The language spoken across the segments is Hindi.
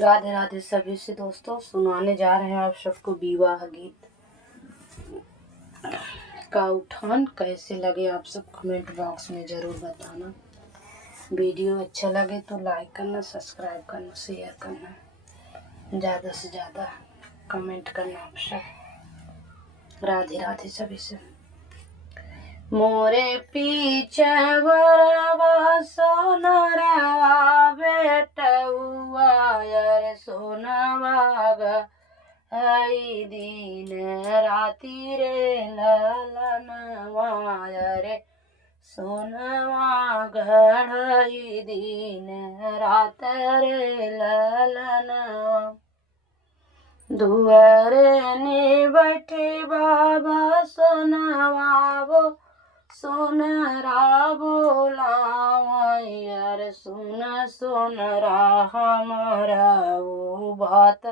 राधे राधे सभी से दोस्तों, सुनाने जा रहे हैं आप सबको विवाह गीत का उठान। कैसे लगे आप सब कमेंट बॉक्स में ज़रूर बताना। वीडियो अच्छा लगे तो लाइक करना, सब्सक्राइब करना, शेयर करना, ज़्यादा से ज़्यादा कमेंट करना आप सब। राधे राधे सभी से। मोरे पीछे बरवा सोनरवा बेटउआ यार सोनवा गई दिन राति रे ललनवा रे सोनवा गढ़ई दिन रात रे ललनवा। दुआरे ने बैठे बाबा सोनवा वो सोनरा बोलावा यार सुन सोनरा हमारा वो बात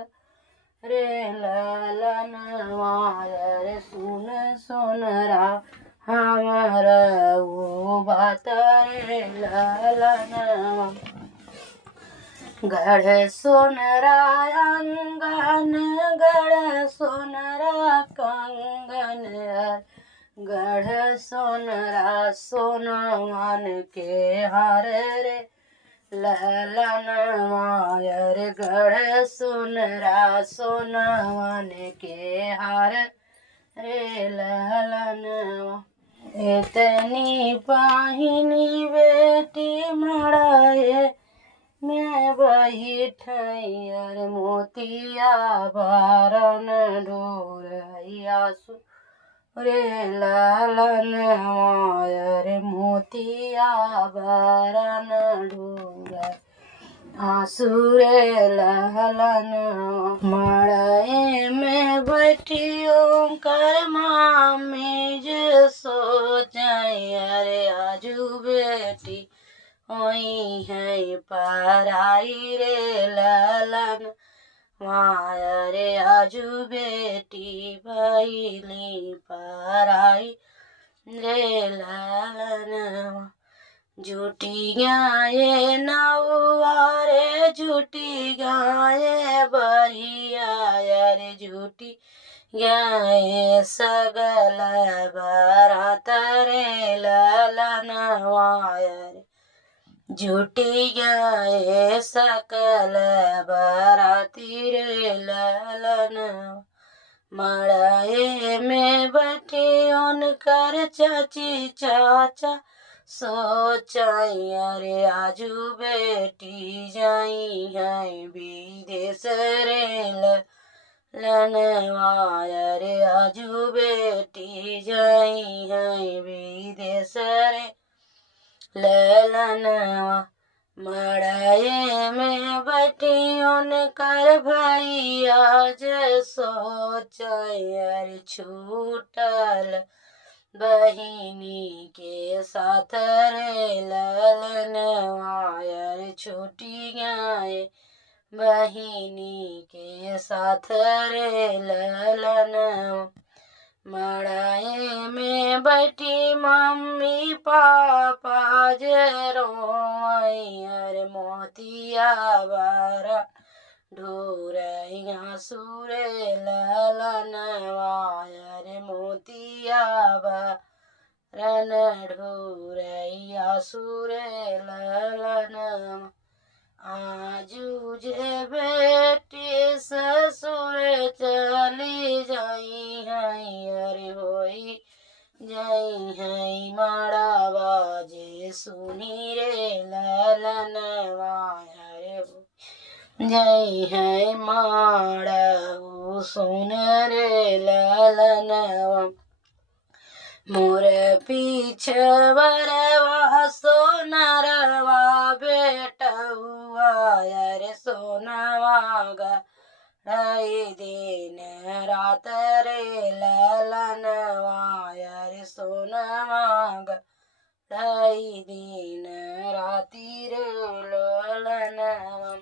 रे ललनवा यार सुन सोनरा हमारा वो बात रे ललनवा। गढ़ सोनरा अंगन गढ़ सोनरा कंगन गढ़ सोनरा सोनवन के हार रे ललनवा यार गढ़ सोनरा सोनवन के हार रे ललनवा। इतनी पाहिनी बेटी मड़ाए मैं बैठैर मोतिया बारन ढोरैया रे ललनवा रे मोतिया बारन ढोर आंसू रे ललनवा। मड़ाए में बैठियों कर मामी जो सोचाई रे आजू बेटी ओई है पराई रे ललन माया रे आजू बेटी भैली पराई रे ललन। झूठी गाये नौआ रे झूठी गाये बरिया रे झूठी गाये सगल बारात रे ललनवा रे झूठी गाये सकल बाराती रे ललनवा। मड़ाए में बैठे उनकर चाची चाचा सोचाई अरे आजू बेटी जाई है विदेश रे ललनवा रे आजू बेटी जाई है विदेश रे ललनवा। मड़ाए में बैठी उनकर भाई आज सोचाई छूटल बहिनी के साथ रे ललनवा रे छोटी गाय बहिनी के साथ रे ललनवा। मड़ाए में बैठी मम्मी पापा जरोयर मोतिया बारा ढोरैया सुरे ललनवा रे मोतिया बारन ढोरैया सुरे ललनवा। आजू जे बेटी ससुर चली जाई है अरे होई जाई है माड़ावा जे सुनी रे ललनवा रे जाई है माड़ा सुन रे ललनवा। मोर पीछे बरवा सोनरवा बेटउआ रे सोनवा गई दिन रात रे ललनवा रे सोनवा गई दिन राति रे ललनवा।